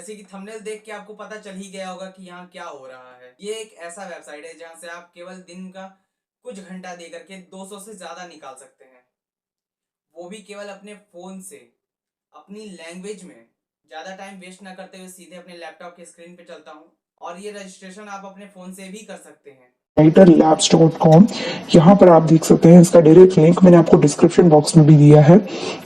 जैसे कि थंबनेल देख के आपको पता चल ही गया होगा कि यहाँ क्या हो रहा है। ये एक ऐसा वेबसाइट है जहाँ से आप केवल दिन का कुछ घंटा दे करके 200 से ज़्यादा निकाल सकते हैं, वो भी केवल अपने फ़ोन से, अपनी लैंग्वेज में। ज़्यादा टाइम वेस्ट ना करते हुए सीधे अपने लैपटॉप के स्क्रीन पे चलता हूँ और ये रजिस्ट्रेशन आप अपने फ़ोन से भी कर सकते हैं। writerlabs.com। यहाँ पर आप देख सकते हैं, इसका डायरेक्ट लिंक मैंने आपको डिस्क्रिप्शन बॉक्स में भी दिया है।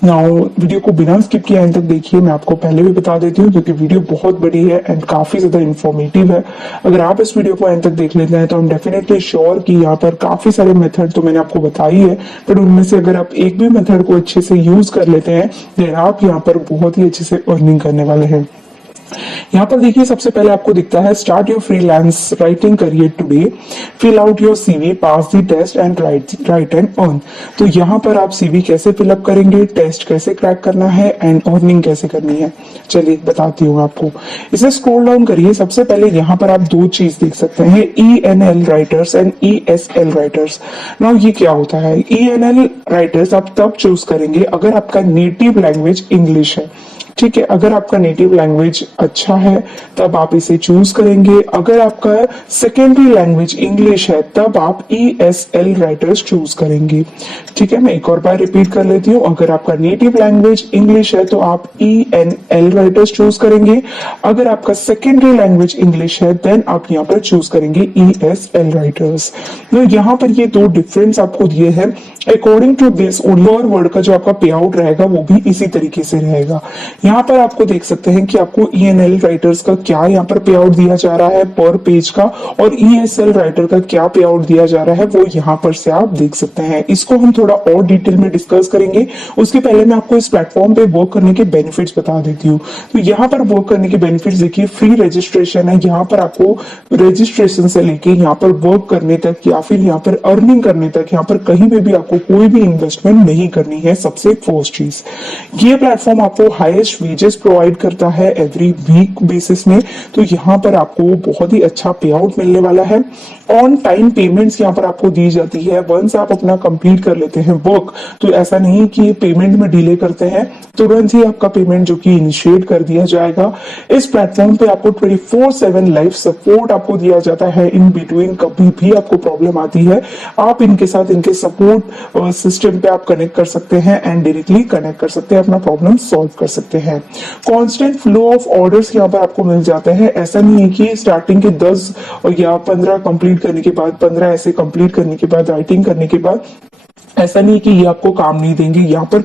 नाउ वीडियो को बिना स्किप किए एंड तक देखिए। मैं आपको पहले भी बता देती हूँ क्योंकि वीडियो बहुत बड़ी है एंड काफी ज्यादा इन्फॉर्मेटिव है। अगर आप इस वीडियो को एंड तक देख लेते हैं तो I'm डेफिनेटली श्योर कि यहाँ पर काफी सारे मेथड तो मैंने आपको बताई है, बट उनमें से अगर आप एक भी मेथड को अच्छे से यूज कर लेते हैं देन आप यहाँ पर बहुत ही अच्छे से अर्निंग करने वाले हैं। यहाँ पर देखिए, सबसे पहले आपको दिखता है start your freelance writing career today, fill out your CV, pass the test and write and earn. तो यहाँ पर आप सीवी कैसे फिलअप करेंगे, टेस्ट कैसे क्रैक करना है एंड अर्निंग कैसे करनी है, चलिए बताती हूँ आपको। इसे स्क्रॉल डाउन करिए। सबसे पहले यहाँ पर आप दो चीज देख सकते हैं, ENL writers and ESL writers. Now ये क्या होता है? ENL राइटर्स आप तब चूज करेंगे अगर आपका नेटिव लैंग्वेज इंग्लिश है, ठीक है। अगर आपका नेटिव लैंग्वेज अच्छा है तब आप इसे चूज करेंगे। अगर आपका सेकेंडरी लैंग्वेज इंग्लिश है तब आप ESL राइटर्स चूज करेंगे, ठीक है। मैं एक और बार रिपीट कर लेती हूँ। अगर आपका नेटिव लैंग्वेज इंग्लिश है तो आप ENL राइटर्स चूज करेंगे। अगर आपका सेकेंडरी लैंग्वेज इंग्लिश है देन आप यहाँ पर चूज करेंगे ESL राइटर्स। तो यहाँ पर ये दो डिफरेंस आपको दिए हैं। According to this lower word का जो आपका पे आउट रहेगा वो भी इसी तरीके से रहेगा। यहाँ पर आपको देख सकते हैं कि आपको ENL राइटर्स का क्या यहाँ पर पे आउट दिया जा रहा है पर पेज का, और ESL राइटर का क्या पे आउट दिया जा रहा है वो यहाँ पर से आप देख सकते हैं। इसको हम थोड़ा और डिटेल में डिस्कस करेंगे। उसके पहले मैं आपको इस प्लेटफॉर्म पे वर्क करने के बेनिफिट्स बता देती हूँ। तो यहाँ पर वर्क करने के बेनिफिट्स देखिए, फ्री रजिस्ट्रेशन है। यहाँ पर आपको रजिस्ट्रेशन से लेके यहाँ पर वर्क करने तक या फिर यहाँ पर अर्निंग करने तक यहाँ पर कहीं पे भी आपको कोई भी इन्वेस्टमेंट नहीं करनी है। सबसे फर्स्ट चीज, ये प्लेटफॉर्म आपको हाईएस्ट वेजेस प्रोवाइड करता है एवरी वीक बेसिस में। तो यहाँ पर आपको बहुत ही अच्छा पे आउट मिलने वाला है। ऑन टाइम पेमेंट्स यहाँ पर आपको दी जाती है। वंस आप अपना कंप्लीट कर लेते हैं वर्क, तो ऐसा नहीं कि पेमेंट में डिले करते हैं, तुरंत ही आपका पेमेंट जो कि इनिशिएट कर दिया जाएगा। इस प्लेटफॉर्म पे आपको 24/7 लाइव सपोर्ट आपको दिया जाता है। इन बिटवीन कभी भी आपको प्रॉब्लम आती है, आप इनके साथ इनके सपोर्ट सिस्टम पे आप कनेक्ट कर सकते हैं एंड डायरेक्टली कनेक्ट कर सकते हैं, अपना प्रॉब्लम सॉल्व कर सकते हैं। कांस्टेंट फ्लो ऑफ ऑर्डर्स यहाँ पर आपको मिल जाते हैं। ऐसा नहीं है कि स्टार्टिंग के 10 या 15 कंप्लीट करने के बाद, 15 ऐसे कंप्लीट करने के बाद, राइटिंग करने के बाद, ऐसा नहीं कि ये आपको काम नहीं देंगे। यहाँ पर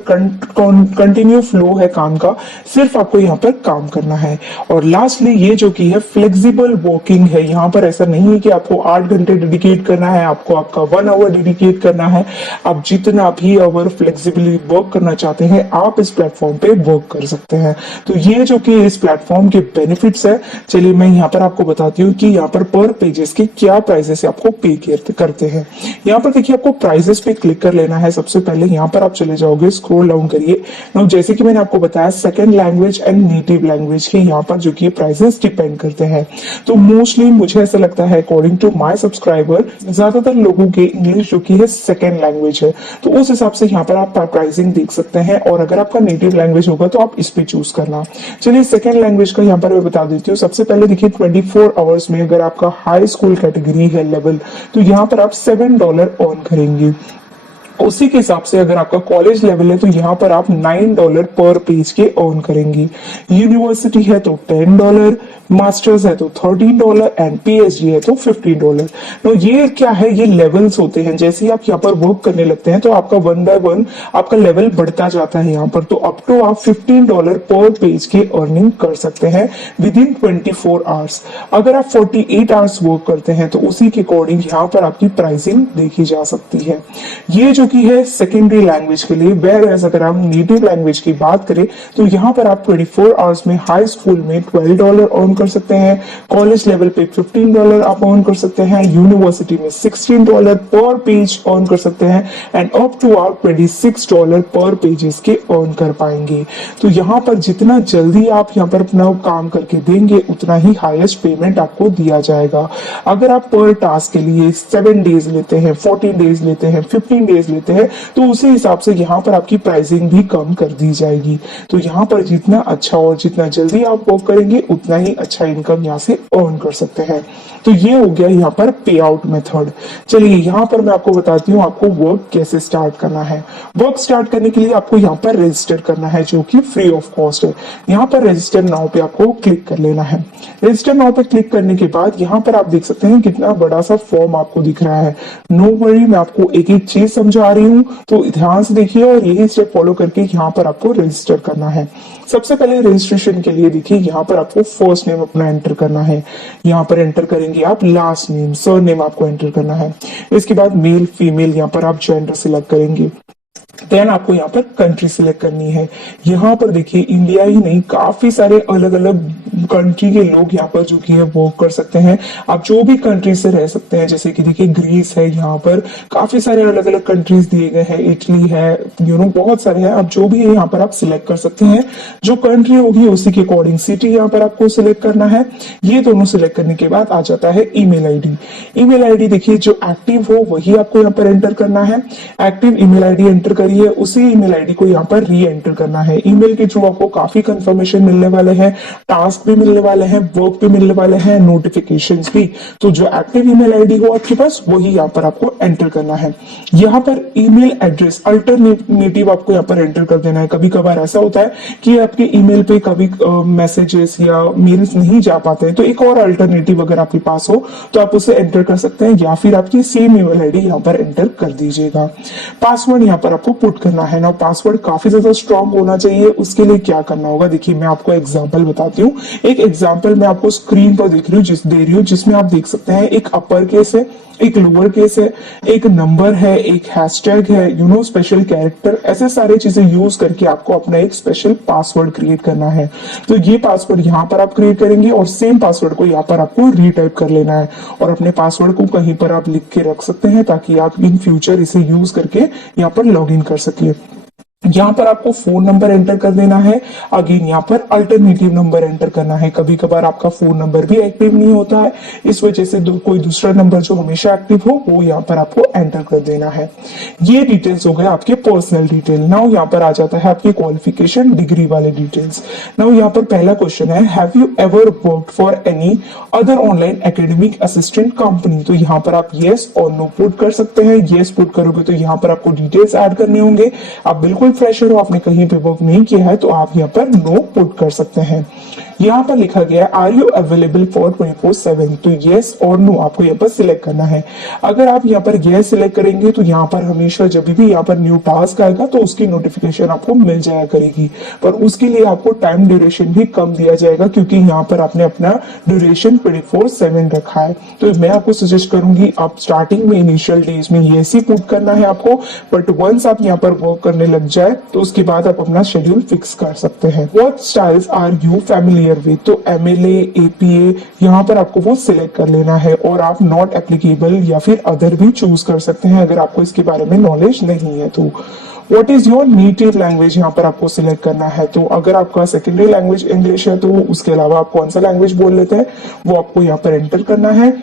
कंटिन्यू फ्लो है काम का, सिर्फ आपको यहाँ पर काम करना है। और लास्टली ये जो कि है फ्लेक्सिबल वर्किंग है। यहाँ पर ऐसा नहीं है कि आपको 8 घंटे डेडिकेट करना है, आपको आपका 1 आवर डेडिकेट करना है। आप जितना भी आवर फ्लेक्सिबली वर्क करना चाहते हैं आप इस प्लेटफॉर्म पे वर्क कर सकते हैं। तो ये जो कि इस प्लेटफॉर्म के बेनिफिट्स है। चलिए मैं यहाँ पर आपको बताती हूँ कि यहाँ पर पेजेस के क्या प्राइसेस आपको पे करते हैं। यहाँ पर देखिए, आपको प्राइसेस पे क्लिक कर लेना है। सबसे पहले यहाँ पर आप चले जाओगे, स्क्रॉल डाउन करिए। नाउ जैसे कि मैंने आपको बताया, second language and native language के यहाँ पर जो कि प्राइसेस डिपेंड करते हैं। तो मोस्टली मुझे ऐसा लगता है, अकॉर्डिंग टू माय सब्सक्राइबर, ज्यादातर लोगों के इंग्लिश जो कि है सेकंड लैंग्वेज है, तो उस हिसाब से यहाँ पर आप प्राइसिंग देख सकते हैं। और अगर आपका नेटिव लैंग्वेज होगा तो आप इस पे चूज करना। चलिए सेकंड लैंग्वेज का यहाँ पर मैं बता देती हूँ। सबसे पहले देखिए, 24 आवर्स में अगर आपका हाई स्कूल कैटेगरी है लेवल, तो यहाँ पर आप $7 अर्न करेंगे। उसी के हिसाब से अगर आपका कॉलेज लेवल है तो यहाँ पर आप $9 पर पेज के अर्न करेंगे। यूनिवर्सिटी है तो $10, मास्टर्स है तो $13 एंड PhD है तो $15। तो ये क्या है, ये लेवल्स होते हैं। जैसे ही आप यहाँ पर वर्क करने लगते हैं तो आपका 1 बाय 1 आपका लेवल बढ़ता जाता है यहाँ पर। तो अप टू आप $15 पर पेज के अर्निंग कर सकते हैं विद इन 24 आवर्स। अगर आप 48 आवर्स वर्क करते हैं तो उसी के अकॉर्डिंग यहाँ पर आपकी प्राइसिंग देखी जा सकती है। ये जो की है सेकेंडरी लैंग्वेज के लिए। वेयर एज अगर हम नेटिव लैंग्वेज की बात करें तो यहाँ पर आप 24 आवर्स में हाई स्कूल में $12 अर्न कर सकते हैं, कॉलेज लेवल पे $15 आप अर्न कर सकते हैं, यूनिवर्सिटी में $16 पर पेज अर्न कर सकते हैं एंड अप टू आप $26 पर पेजेस के अर्न कर पाएंगे। तो यहाँ पर जितना जल्दी आप यहाँ पर अपना काम करके देंगे उतना ही हाईएस्ट पेमेंट आपको दिया जाएगा। अगर आप पर टास्क के लिए 7 डेज लेते हैं, 14 डेज लेते हैं, 15 डेज लेते हैं तो उसी हिसाब से यहाँ पर आपकी प्राइसिंग भी कम कर दी जाएगी। तो यहाँ पर जितना अच्छा और जितना जल्दी आप वर्क करेंगे उतना ही अच्छा इनकम यहाँ से अर्न कर सकते हैं। तो ये हो गया यहाँ पर पे आउट मेथड। चलिए यहाँ पर मैं आपको बताती हूँ आपको वर्क कैसे स्टार्ट करना है। वर्क स्टार्ट करने के लिए आपको यहाँ पर रजिस्टर करना है जो कि फ्री ऑफ कॉस्ट है। यहाँ पर रजिस्टर नाउ पे आपको क्लिक कर लेना है। रजिस्टर नाउ पे क्लिक करने के बाद यहाँ पर आप देख सकते हैं कितना बड़ा सा फॉर्म आपको दिख रहा है। नो वरी, मैं आपको एक एक चीज समझा रही हूँ तो ध्यान से देखिए और यही स्टेप फॉलो करके यहाँ पर आपको रजिस्टर करना है। सबसे पहले रजिस्ट्रेशन के लिए देखिए यहाँ पर आपको फर्स्ट नेम अपना एंटर करना है। यहाँ पर एंटर करेंगे आप लास्ट नेम, सर नेम आपको एंटर करना है। इसके बाद मेल फीमेल यहाँ पर आप जेंडर सिलेक्ट करेंगे। देन आपको यहाँ पर कंट्री सिलेक्ट करनी है। यहाँ पर देखिए इंडिया ही नहीं काफी सारे अलग अलग कंट्री के लोग यहाँ पर जो कि है वर्क कर सकते हैं। आप जो भी कंट्री से रह सकते हैं, जैसे कि देखिए ग्रीस है, यहाँ पर काफी सारे अलग अलग कंट्रीज दिए गए हैं, इटली है, बहुत सारे हैं। आप जो भी है यहाँ पर आप सिलेक्ट कर सकते हैं। जो कंट्री होगी उसी के अकॉर्डिंग सिटी यहाँ पर आपको सिलेक्ट करना है। ये दोनों सिलेक्ट करने के बाद आ जाता है ईमेल आईडी। ईमेल आईडी देखिए जो एक्टिव हो वही आपको यहाँ पर एंटर करना है। एक्टिव ईमेल आईडी एंटर करिए, उसी ईमेल आईडी को यहाँ पर री एंटर करना है। ईमेल के थ्रू आपको काफी कंफर्मेशन मिलने वाले हैं, टास्क भी मिलने वाले हैं, वर्क भी मिलने वाले हैं, नोटिफिकेशंस भी। तो जो एक्टिव ईमेल आईडी हो आपके पास वही यहाँ पर आपको एंटर करना है। यहाँ पर ईमेल एड्रेस अल्टरनेटिव आपको यहाँ पर एंटर कर देना है। कभी कभार ऐसा होता है कि आपके ईमेल पे कभी मैसेजेस या मेल्स नहीं जा पाते हैं, तो एक और अल्टरनेटिव अगर आपके पास हो तो आप उसे एंटर कर सकते हैं, या फिर आपकी सेम ईमेल आईडी यहाँ पर एंटर कर दीजिएगा। पासवर्ड यहाँ पर आपको पुट करना है ना। पासवर्ड काफी ज्यादा स्ट्रॉन्ग होना चाहिए। उसके लिए क्या करना होगा देखिए मैं आपको एग्जांपल बताती हूँ। एक एग्जांपल मैं आपको स्क्रीन पर दे रही हूँ जिसमें आप देख सकते हैं एक अपर केस है, एक लोअर केस है, एक नंबर है, एक हैशटैग है, स्पेशल कैरेक्टर, ऐसे सारे चीजें यूज करके आपको अपना एक स्पेशल पासवर्ड क्रिएट करना है। तो ये पासवर्ड यहाँ पर आप क्रिएट करेंगे और सेम पासवर्ड को यहाँ पर आपको रीटाइप कर लेना है और अपने पासवर्ड को कहीं पर आप लिख के रख सकते हैं ताकि आप इन फ्यूचर इसे यूज करके यहाँ पर लॉग इन कर सकिए। यहाँ पर आपको फोन नंबर एंटर कर देना है। अगेन यहाँ पर अल्टरनेटिव नंबर एंटर करना है। कभी कभार आपका फोन नंबर भी एक्टिव नहीं होता है, इस वजह से कोई दूसरा नंबर जो हमेशा एक्टिव हो वो यहाँ पर आपको एंटर कर देना है। ये डिटेल्स हो गए आपके पर्सनल डिटेल। नाउ यहाँ पर आ जाता है आपकी क्वालिफिकेशन, डिग्री वाले डिटेल्स। नाउ यहाँ पर पहला क्वेश्चन है, have you ever worked for any other online academic assistant company? तो यहाँ पर आप येस और नो पुट कर सकते हैं। येस पुट करोगे तो यहाँ पर आपको डिटेल्स ऐड करने होंगे। आप बिल्कुल फ्रेशर हो, आपने कहीं पे वर्क नहीं किया है, तो आप यहाँ पर नो पुट कर सकते हैं। यहाँ पर लिखा गया है आर यू अवेलेबल फॉर 24/7? तो येस और नो आपको यहाँ पर सिलेक्ट करना है। अगर आप यहाँ पर येस सिलेक्ट करेंगे तो यहाँ पर हमेशा जब भी यहाँ पर न्यू टास्क आएगा तो उसकी नोटिफिकेशन आपको मिल जाया करेगी, पर उसके लिए आपको टाइम ड्यूरेशन भी कम दिया जाएगा क्योंकि यहाँ पर आपने अपना ड्यूरेशन 24/7 रखा है। तो मैं आपको सजेस्ट करूंगी आप स्टार्टिंग में इनिशियल डेज में येस ही पुट करना है आपको, बट वंस आप यहाँ पर वर्क करने लग जाए तो उसके बाद आप अपना शेड्यूल फिक्स कर सकते हैं। What styles are you familiar with? तो MLA, APA यहाँ पर आपको वो सिलेक्ट कर लेना है और आप नॉट एप्लीकेबल या फिर अदर भी चूज कर सकते हैं अगर आपको इसके बारे में नॉलेज नहीं है तो। What is your native language यहाँ पर आपको सिलेक्ट करना है। तो अगर आपका सेकेंडरी लैंग्वेज इंग्लिश है तो उसके अलावा आप कौन सा लैंग्वेज बोल लेते हैं वो आपको यहाँ पर एंटर करना है।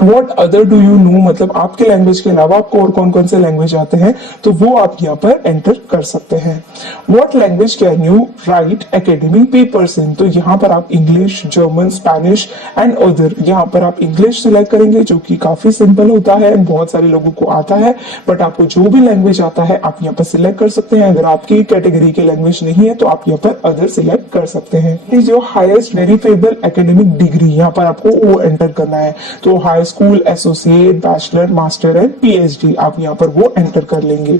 What other do you know? मतलब आपके लैंग्वेज के अलावा आपको और कौन कौन से लैंग्वेज आते हैं तो वो आप यहाँ पर एंटर कर सकते हैं। What language can you write academic papers in? तो यहाँ पर आप English, German, Spanish and other, यहाँ पर आप इंग्लिश सिलेक्ट करेंगे जो कि काफी सिंपल होता है, बहुत सारे लोगों को आता है, बट आपको जो भी लैंग्वेज आता है आप यहाँ पर सिलेक्ट कर सकते हैं। अगर आपकी कैटेगरी की लैंग्वेज नहीं है तो आप यहाँ पर अदर सिलेक्ट कर सकते हैं। Is your highest verifiable academic degree, यहाँ पर आपको वो एंटर करना है। तो high school, associate, bachelor, master and PhD आप यहाँ पर वो एंटर कर लेंगे।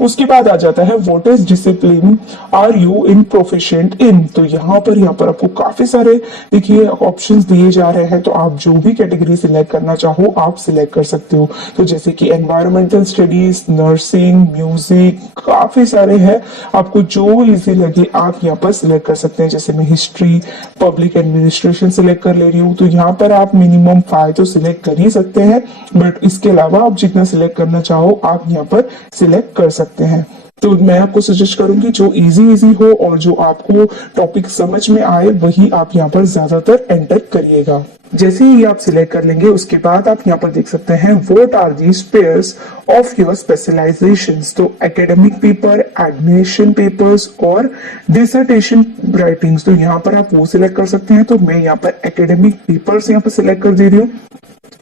उसके बाद आ जाता है what is discipline are you in proficient in? तो यहाँ पर आपको काफी सारे देखिए ऑप्शंस दिए जा रहे हैं, तो आप जो भी कैटेगरी सिलेक्ट करना चाहो आप सिलेक्ट कर सकते हो। तो जैसे कि एनवायरमेंटल स्टडीज, नर्सिंग, म्यूजिक, काफी सारे हैं, आपको जो इजी लगे आप यहाँ पर सिलेक्ट कर सकते हैं। जैसे मैं हिस्ट्री, पब्लिक एडमिनिस्ट्रेशन सिलेक्ट कर ले रही हूँ, तो यहाँ पर आप मिनिमम 5 तो सिलेक्ट कर ही सकते हैं, बट इसके अलावा आप जितना सिलेक्ट करना चाहो आप यहाँ पर सिलेक्ट कर सकते हैं। तो मैं आपको सजेस्ट करूंगी जो इजी हो और जो आपको टॉपिक समझ में आए वही आप यहाँ पर ज्यादातर एंटर करिएगा। जैसे ही आप सिलेक्ट कर लेंगे उसके बाद आप यहाँ पर देख सकते हैं what are the pairs of your specializations. तो एकेडमिक पेपर, एडमिशन पेपर्स और डिसर्टेशन राइटिंग्स, तो यहाँ पर आप वो सिलेक्ट कर सकते हैं। तो मैं यहाँ पर एकेडमिक पेपर्स यहाँ पर सिलेक्ट कर दे रही हूँ।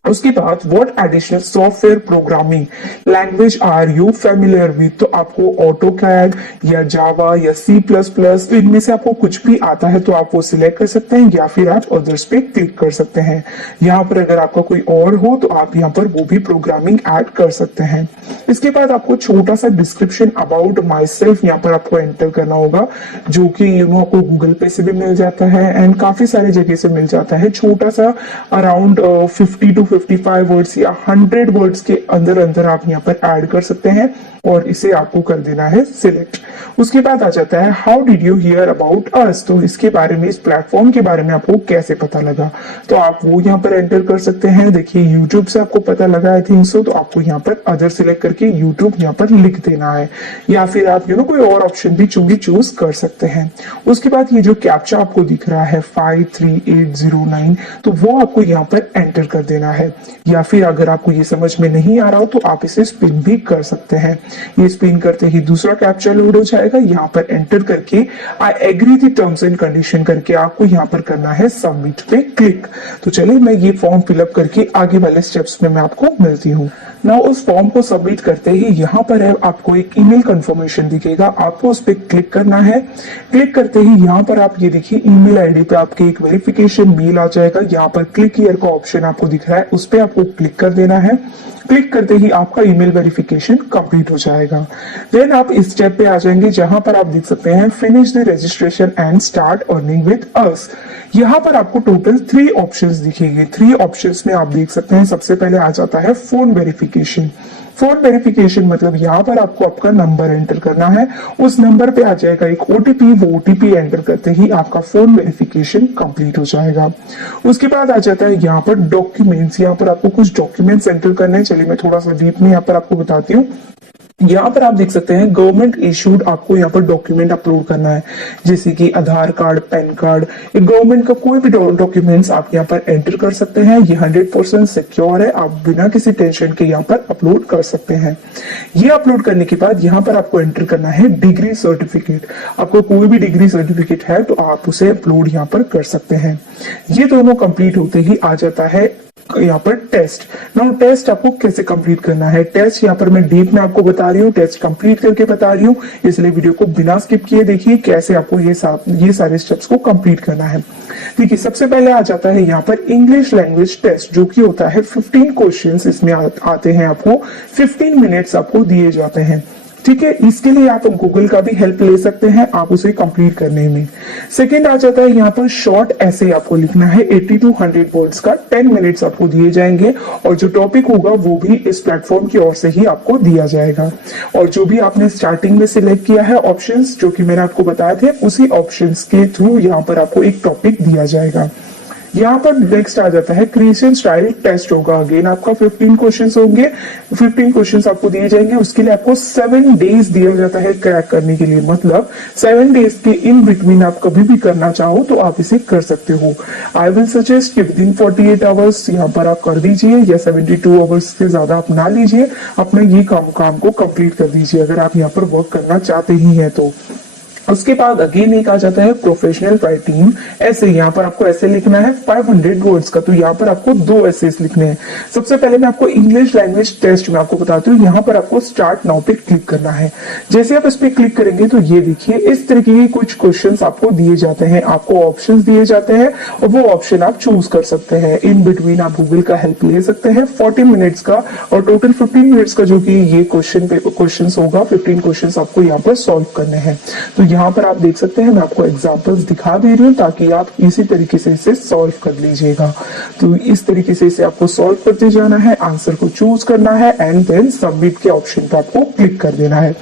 उसके बाद what additional software programming language are you familiar with, तो आपको ऑटोकैड या जावा या सी प्लस प्लस, तो इनमें से आपको कुछ भी आता है तो आप वो सिलेक्ट कर सकते हैं या फिर आप अदर्स पे क्लिक कर सकते हैं। यहाँ पर अगर आपका कोई और हो तो आप यहाँ पर वो भी प्रोग्रामिंग ऐड कर सकते हैं। इसके बाद आपको छोटा सा डिस्क्रिप्शन अबाउट माई सेल्फ यहाँ पर आपको एंटर करना होगा, जो कि आपको गूगल पे से भी मिल जाता है एंड काफी सारे जगह से मिल जाता है। छोटा सा अराउंड 50 to 55 वर्ड्स या 100 वर्ड्स के अंदर अंदर आप यहाँ पर ऐड कर सकते हैं और इसे आपको कर देना है सिलेक्ट। उसके बाद आ जाता है how did you here about us, तो इसके बारे में, इस प्लेटफॉर्म के बारे में आपको कैसे पता लगा, तो आप वो यहाँ पर एंटर कर सकते हैं। देखिए यूट्यूब से आपको पता लगा आई थिंक सो, तो आपको यहाँ पर अदर सिलेक्ट करके यूट्यूब यहाँ पर लिख देना है या फिर आप कोई और ऑप्शन भी चूज कर सकते हैं। उसके बाद ये जो कैप्चा आपको दिख रहा है 53809, तो वो आपको यहाँ पर एंटर कर देना है या फिर अगर आपको ये समझ में नहीं आ रहा हो तो आप इसे स्पिन भी कर सकते हैं। ये स्पिन करते ही दूसरा कैप्चा लोड हो जाएगा। यहाँ पर एंटर करके I agree the terms and condition करके आपको यहाँ पर करना है सबमिट पे क्लिक। तो चलिए मैं ये फॉर्म फिलअप करके आगे वाले स्टेप्स में मैं आपको मिलती हूँ। ना उस फॉर्म को सबमिट करते ही यहाँ पर है आपको एक ईमेल कंफर्मेशन दिखेगा, आपको उस पर क्लिक करना है। क्लिक करते ही यहाँ पर आप ये देखिए ईमेल आईडी पे आपके एक वेरिफिकेशन मेल आ जाएगा। यहाँ पर क्लिक हियर का ऑप्शन आपको दिख रहा है, उस पर आपको क्लिक कर देना है। क्लिक करते ही आपका ईमेल वेरिफिकेशन कंप्लीट हो जाएगा। देन आप इस स्टेप पे आ जाएंगे जहां पर आप देख सकते हैं finish the registration and start earning with us. यहाँ पर आपको टोटल 3 ऑप्शंस दिखेंगे। 3 ऑप्शंस में आप देख सकते हैं सबसे पहले आ जाता है फोन वेरिफिकेशन। फोन वेरिफिकेशन मतलब यहाँ पर आपको आपका नंबर एंटर करना है, उस नंबर पे आ जाएगा एक ओटीपी, वो ओटीपी एंटर करते ही आपका फोन वेरिफिकेशन कंप्लीट हो जाएगा। उसके बाद आ जाता है यहाँ पर डॉक्यूमेंट्स। यहाँ पर आपको कुछ डॉक्यूमेंट्स एंटर करने हैं। चलिए मैं थोड़ा सा डीप में यहाँ पर आपको बताती हूँ। यहाँ पर आप देख सकते हैं गवर्नमेंट इशूड आपको यहाँ पर डॉक्यूमेंट अपलोड करना है, जैसे कि आधार कार्ड, पैन कार्ड, गवर्नमेंट का कोई भी डॉक्यूमेंट्स आप यहाँ पर एंटर कर सकते हैं। ये 100% सिक्योर है, आप बिना किसी टेंशन के यहाँ पर अपलोड कर सकते हैं। ये अपलोड करने के बाद यहाँ पर आपको एंटर करना है डिग्री सर्टिफिकेट। आपको कोई भी डिग्री सर्टिफिकेट है तो आप उसे अपलोड यहाँ पर कर सकते हैं। ये दोनों कंप्लीट होते ही आ जाता है यहाँ पर टेस्ट। नाउ टेस्ट आपको कैसे कंप्लीट करना है, टेस्ट यहाँ पर मैं डीप में आपको बता रही हूँ, टेस्ट कंप्लीट करके बता रही हूँ, इसलिए वीडियो को बिना स्किप किए देखिए कैसे आपको ये सारे स्टेप्स को कंप्लीट करना है। देखिए सबसे पहले आ जाता है यहाँ पर इंग्लिश लैंग्वेज टेस्ट, जो कि होता है 15 क्वेश्चंस इसमें आते हैं। आपको 15 मिनट्स आपको दिए जाते हैं, ठीक है। इसके लिए आप गूगल का भी हेल्प ले सकते हैं आप उसे कंप्लीट करने में। सेकंड आ जाता है यहाँ पर शॉर्ट ऐसे आपको लिखना है 80 to 100 वर्ड्स का, 10 मिनट्स आपको दिए जाएंगे और जो टॉपिक होगा वो भी इस प्लेटफॉर्म की ओर से ही आपको दिया जाएगा। और जो भी आपने स्टार्टिंग में सिलेक्ट किया है ऑप्शंस जो कि मैंने आपको बताए थे, उसी ऑप्शंस के थ्रू यहाँ पर आपको एक टॉपिक दिया जाएगा। यहाँ पर नेक्स्ट आ जाता है क्रिएशन स्टाइल टेस्ट होगा। अगेन आपका 15 क्वेश्चंस होंगे, 15 क्वेश्चंस आपको दिए जाएंगे। उसके लिए आपको 7 डेज दिया जाता है क्रैक करने के लिए, मतलब 7 डेज के इन बिटवीन आप कभी भी करना चाहो तो आप इसे कर सकते हो। आई विल सजेस्ट कि विदिन 48 आवर्स यहाँ पर आप कर दीजिए या 72 आवर्स से ज्यादा आप ना लीजिए, अपना ये काम को कंप्लीट कर दीजिए अगर आप यहाँ पर वर्क करना चाहते ही हैं तो। उसके बाद अगेन एक आ जाता है प्रोफेशनल राइटिंग ऐसे। यहाँ पर आपको ऐसे लिखना है 500 वर्ड्स का, तो यहाँ पर आपको 2 ऐसेस लिखने हैं। सबसे पहले मैं आपको इंग्लिश लैंग्वेज टेस्ट में आपको बताती हूँ। यहाँ पर आपको स्टार्ट नाउ पे क्लिक करना है। जैसे आप इस पे क्लिक करेंगे तो ये देखिए इस तरीके के कुछ क्वेश्चंस आपको दिए जाते हैं, आपको ऑप्शंस दिए जाते हैं और वो ऑप्शन आप चूज कर सकते हैं। इन बिटवीन आप गूगल का हेल्प ले सकते हैं। 40 मिनट्स का और टोटल 15 मिनट्स का जो कि ये क्वेश्चन होगा, 15 क्वेश्चन आपको यहाँ पर सॉल्व करने हैं। तो यहाँ पर आप देख सकते हैं मैं आपको एग्जांपल्स दिखा दे रही हूँ ताकि आप इसी तरीके से इसे सॉल्व कर लीजिएगा। तो इस तरीके से इसे आपको सॉल्व करते जाना है, आंसर को चूज करना है एंड देन सबमिट के ऑप्शन पर आपको क्लिक कर देना है।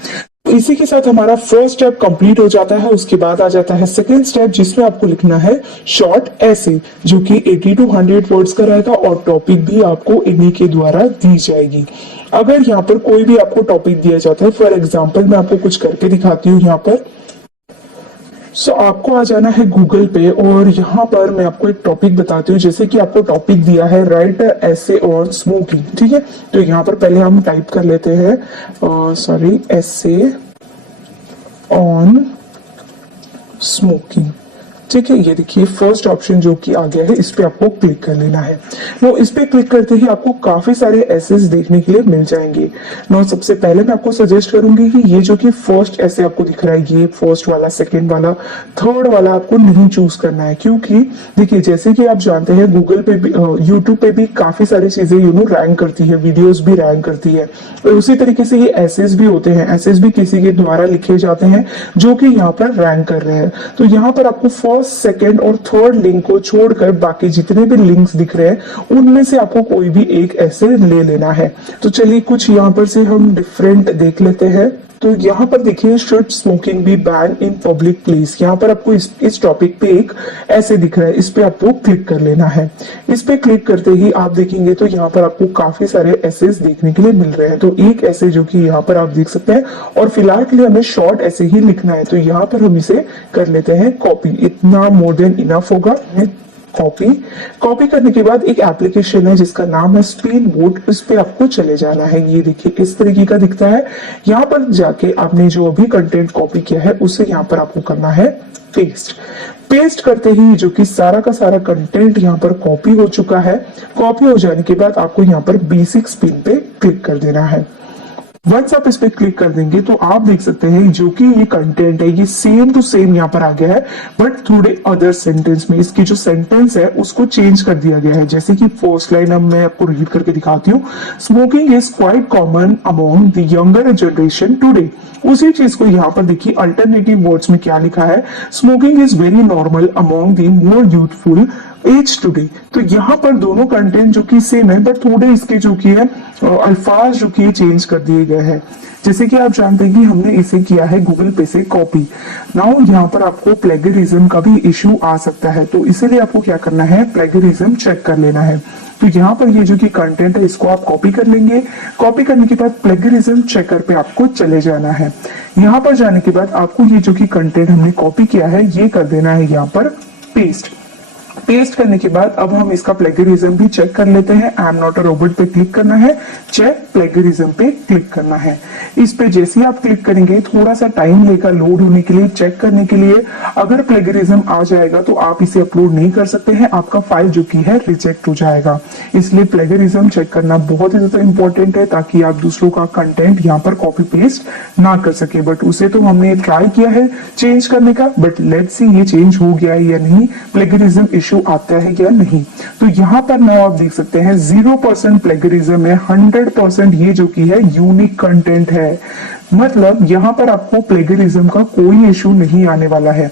इसी के साथ हमारा फर्स्ट स्टेप कंप्लीट हो जाता है। उसके बाद आ जाता है सेकंड स्टेप जिसमें आपको लिखना है शॉर्ट ऐसे, जो कि 80 to 100 वर्ड्स का रहेगा और टॉपिक भी आपको इन्हीं के द्वारा दी जाएगी। अगर यहाँ पर कोई भी आपको टॉपिक दिया जाता है, फॉर एग्जाम्पल मैं आपको कुछ करके दिखाती हूँ। यहाँ पर सो आपको आ जाना है गूगल पे और यहाँ पर मैं आपको एक टॉपिक बताती हूँ। जैसे कि आपको टॉपिक दिया है राइट एसे ऑन स्मोकिंग, ठीक है। तो यहाँ पर पहले हम टाइप कर लेते हैं एसे ऑन स्मोकिंग, ठीक है। ये देखिए फर्स्ट ऑप्शन जो कि आ गया है, इस पे आपको क्लिक कर लेना है। नो इस पे क्लिक करते ही आपको काफी सारे एसेस देखने के लिए मिल जाएंगे। नो सबसे पहले मैं आपको सजेस्ट करूंगी कि ये जो कि फर्स्ट ऐसे आपको दिख रहा है, ये फर्स्ट वाला, सेकंड वाला, थर्ड वाला आपको नहीं चूज करना है, क्योंकि देखिए जैसे कि आप जानते हैं गूगल पे भी यूट्यूब पे भी काफी सारी चीजें रैंक करती है, वीडियोज भी रैंक करती है। और उसी तरीके से ये एसेस भी होते हैं, एसेस भी किसी के द्वारा लिखे जाते हैं जो कि यहाँ पर रैंक कर रहे हैं। तो यहाँ पर आपको फर्स्ट, सेकंड और थर्ड लिंक को छोड़कर बाकी जितने भी लिंक्स दिख रहे हैं उनमें से आपको कोई भी एक ऐसे ले लेना है। तो चलिए कुछ यहाँ पर से हम डिफरेंट देख लेते हैं। तो यहाँ पर देखिए should smoking B ban in public place, यहाँ पर आपको इस टॉपिक पे एक ऐसे दिख रहा है, इस पे आपको क्लिक कर लेना है। इस पे क्लिक करते ही आप देखेंगे तो यहाँ पर आपको काफी सारे ऐसेस देखने के लिए मिल रहे हैं। तो एक ऐसे जो कि यहाँ पर आप देख सकते हैं, और फिलहाल के लिए हमें शॉर्ट ऐसे ही लिखना है, तो यहाँ पर हम इसे कर लेते हैं कॉपी। इतना मोर देन इनफ होगा। कॉपी करने के बाद एक एप्लीकेशन है जिसका नाम है स्पीड बोट, उस पे आपको चले जाना है। ये देखिए इस तरीके का दिखता है। यहाँ पर जाके आपने जो अभी कंटेंट कॉपी किया है उसे यहाँ पर आपको करना है पेस्ट करते ही जो कि सारा का सारा कंटेंट यहाँ पर कॉपी हो चुका है। कॉपी हो जाने के बाद आपको यहाँ पर बेसिक स्पिन पे क्लिक कर देना है। वंस आप इस पे क्लिक कर देंगे तो आप देख सकते हैं जो कि ये कंटेंट है ये सेम टू सेम यहाँ पर आ गया है, बट थोड़े अदर सेंटेंस में इसकी जो सेंटेंस है उसको चेंज कर दिया गया है। जैसे कि फर्स्ट लाइन अब मैं आपको रीड करके दिखाती हूँ, smoking is quite common among the younger generation today. उसी चीज को यहाँ पर देखिए अल्टरनेटिव वर्ड्स में क्या लिखा है, smoking is very normal among the more youthful age today. तो यहाँ पर दोनों कंटेंट जो कि सेम है, बट थोड़े इसके जो कि है अल्फाज जो कि चेंज कर दिए गए हैं। जैसे कि आप जानते हैं कि हमने इसे किया है गूगल पे से कॉपी। नाउ यहाँ पर आपको प्लेगरिज्म का भी इश्यू आ सकता है, तो इसीलिए आपको क्या करना है, प्लेगरिज्म चेक कर लेना है। तो यहाँ पर ये जो कि कंटेंट है इसको आप कॉपी कर लेंगे। कॉपी करने के बाद प्लेगरिज्म चेकर पे आपको चले जाना है। यहाँ पर जाने के बाद आपको ये जो कि कंटेंट हमने कॉपी किया है ये कर देना है यहाँ पर पेस्ट करने के बाद अब हम इसका प्लेगरिज्म भी चेक कर लेते हैं। I am not a robot पे क्लिक करना है, चेक प्लेगरिज्म पे क्लिक करना है। इस पे जैसे ही आप क्लिक करेंगे थोड़ा सा टाइम लेगा लोड होने के लिए, चेक करने के लिए। अगर प्लेगरिज्म आ जाएगा तो आप इसे अपलोड नहीं कर सकते हैं, आपका फाइल जो की है रिजेक्ट हो जाएगा। इसलिए प्लेगरिज्म चेक करना बहुत ही ज्यादा इंपॉर्टेंट है ताकि आप दूसरों का कंटेंट यहाँ पर कॉपी पेस्ट ना कर सके। बट उसे तो हमने ट्राई किया है चेंज करने का, बट लेट्स सी ये चेंज हो गया है या नहीं, प्लेगरिज्म इश्यू आता है या नहीं। तो यहाँ पर ना आप देख सकते हैं 0% प्लेगरिज्म है, 100% ये जो की है यूनिक कंटेंट है। मतलब यहाँ पर आपको प्लेगरिज्म का कोई इश्यू नहीं आने वाला है,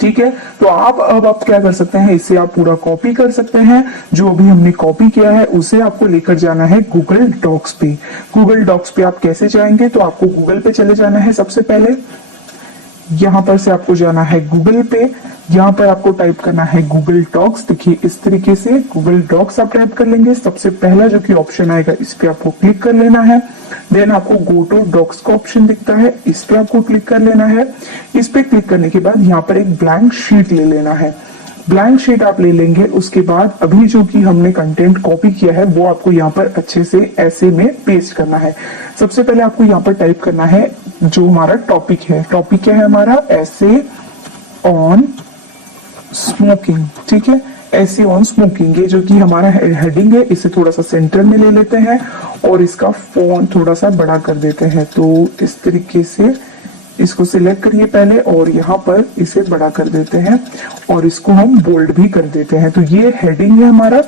ठीक है। तो अब आप क्या कर सकते हैं, इसे आप पूरा कॉपी कर सकते हैं। जो अभी हमने कॉपी किया है उसे आपको लेकर जाना है गूगल डॉक्स पे। गूगल डॉक्स पे आप कैसे जाएंगे, तो आपको गूगल पे चले जाना है। सबसे पहले यहाँ पर से आपको जाना है गूगल पे, यहाँ पर आपको टाइप करना है गूगल डॉक्स। देखिए इस तरीके से गूगल डॉक्स आप टाइप कर लेंगे। सबसे पहला जो कि ऑप्शन आएगा इस पे आपको क्लिक कर लेना है। देन आपको गो टू डॉक्स का ऑप्शन दिखता है, इस पे आपको क्लिक कर लेना है। इस पे क्लिक करने के बाद यहाँ पर एक ब्लैंक शीट ले लेना है। ब्लैंक शीट आप ले लेंगे, उसके बाद अभी जो कि हमने कंटेंट कॉपी किया है वो आपको यहाँ पर अच्छे से ऐसे में पेस्ट करना है। सबसे पहले आपको यहाँ पर टाइप करना है जो हमारा टॉपिक है। टॉपिक क्या है हमारा, ऐसे ऑन स्मोकिंग, ठीक है। ऐसे ऑन स्मोकिंग, ये जो कि हमारा हेडिंग है इसे थोड़ा सा सेंटर में ले लेते हैं और इसका फॉन्ट थोड़ा सा बड़ा कर देते हैं। तो इस तरीके से इसको सिलेक्ट करिए पहले और यहाँ पर इसे बड़ा कर देते हैं और इसको हम बोल्ड भी कर देते हैं। तो ये हेडिंग है हमारा।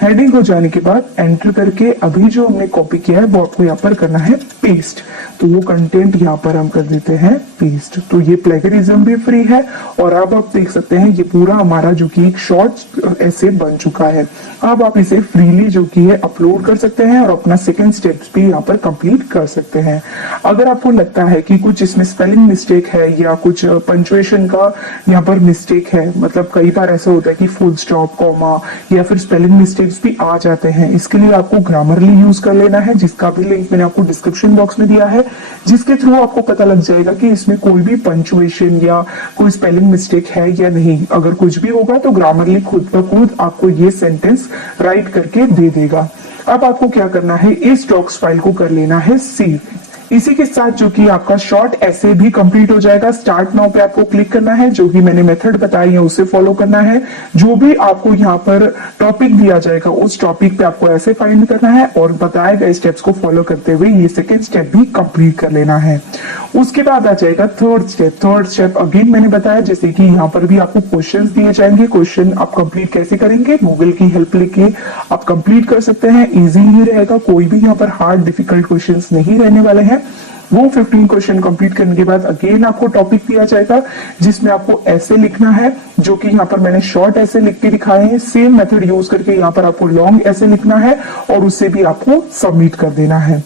हेडिंग हो जाने के बाद एंटर करके अभी जो हमने कॉपी किया है वो आपको यहाँ पर करना है पेस्ट। तो वो कंटेंट यहाँ पर हम कर देते हैं पेस्ट। तो ये प्लेगरिज्म भी फ्री है और अब आप देख सकते हैं ये पूरा हमारा जो कि एक शॉर्ट ऐसे बन चुका है। अब आप इसे फ्रीली जो कि है अपलोड कर सकते हैं और अपना सेकंड स्टेप्स भी यहाँ पर कंप्लीट कर सकते हैं। अगर आपको लगता है कि कुछ इसमें स्पेलिंग स्पेलिंग मिस्टेक है या कुछ पंचुएशन का यहाँ पर मिस्टेक है, मतलब कई बार ऐसा होता है कि फुल स्टॉप, कॉमा या फिर स्पेलिंग मिस्टेक्स भी आ जाते हैं। इसके लिए आपको ग्रामरली यूज कर लेना है, जिसका भी लिंक मैंने आपको डिस्क्रिप्शन बॉक्स में दिया है, जिसके थ्रू आपको पता लग जाएगा कि इसमें कोई भी पंचुएशन या कोई स्पेलिंग मिस्टेक है या नहीं। अगर कुछ भी होगा तो ग्रामरली खुद ब खुद आपको ये सेंटेंस राइट करके दे देगा। अब आपको क्या करना है, इस डॉक्स फाइल को कर लेना है सेव। इसी के साथ जो कि आपका शॉर्ट ऐसे भी कंप्लीट हो जाएगा। स्टार्ट नाउ पे आपको क्लिक करना है, जो भी मैंने मेथड बताई है उसे फॉलो करना है। जो भी आपको यहाँ पर टॉपिक दिया जाएगा उस टॉपिक पे आपको ऐसे फाइंड करना है और बताए गए स्टेप्स को फॉलो करते हुए ये सेकेंड स्टेप भी कंप्लीट कर लेना है। उसके बाद आ जाएगा third step. Third step again मैंने बताया, जैसे कि यहाँ पर भी आपको क्वेश्चन दिए जाएंगे। क्वेश्चन आप कंप्लीट कैसे करेंगे, गूगल की हेल्प लेके आप कंप्लीट कर सकते हैं। इजी ही रहेगा, कोई भी यहाँ पर हार्ड डिफिकल्ट क्वेश्चंस नहीं रहने वाले हैं। वो 15 क्वेश्चन कंप्लीट करने के बाद अगेन आपको टॉपिक दिया जाएगा, जिसमें आपको ऐसे लिखना है, जो कि यहाँ पर मैंने शॉर्ट ऐसे लिख के दिखाए हैं। सेम मेथड यूज करके यहाँ पर आपको लॉन्ग ऐसे लिखना है और उससे भी आपको सबमिट कर देना है।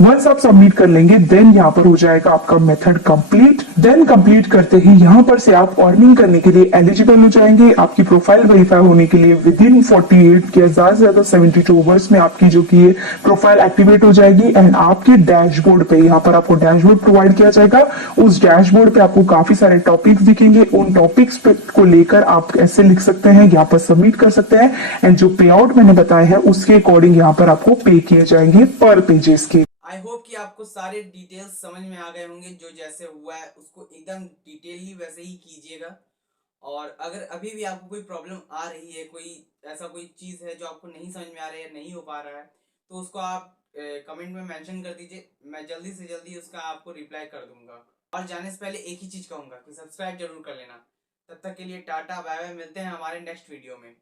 वंस आप सबमिट कर लेंगे देन यहाँ पर हो जाएगा आपका मेथड कंप्लीट। देन कंप्लीट करते ही यहाँ पर से आप अर्निंग करने के लिए एलिजिबल हो जाएंगे। आपकी प्रोफाइल वेरीफाई होने के लिए विद इन 48 या ज्यादा से ज्यादा 72 आवर्स में आपकी जो कि प्रोफाइल एक्टिवेट हो जाएगी एंड आपके डैशबोर्ड पे यहाँ पर आपको डैशबोर्ड प्रोवाइड किया जाएगा। उस डैशबोर्ड पे आपको काफी सारे टॉपिक्स दिखेंगे। उन टॉपिक्स को लेकर आप ऐसे लिख सकते हैं, यहाँ पर सबमिट कर सकते हैं एंड जो पे आउट मैंने बताया है उसके अकॉर्डिंग यहाँ पर आपको पे किए जाएंगे पर पेजेस के। आई होप कि आपको सारे डिटेल्स समझ में आ गए होंगे। जो जैसे हुआ है उसको एकदम डिटेलली वैसे ही कीजिएगा। और अगर अभी भी आपको कोई प्रॉब्लम आ रही है, कोई ऐसा कोई चीज़ है जो आपको नहीं समझ में आ रहा है, नहीं हो पा रहा है, तो उसको आप कमेंट में मेंशन कर दीजिए। मैं जल्दी से जल्दी उसका आपको रिप्लाई कर दूंगा। और जाने से पहले एक ही चीज़ कहूँगा कि सब्सक्राइब जरूर कर लेना। तब तक के लिए टाटा बाय बाय, मिलते हैं हमारे नेक्स्ट वीडियो में।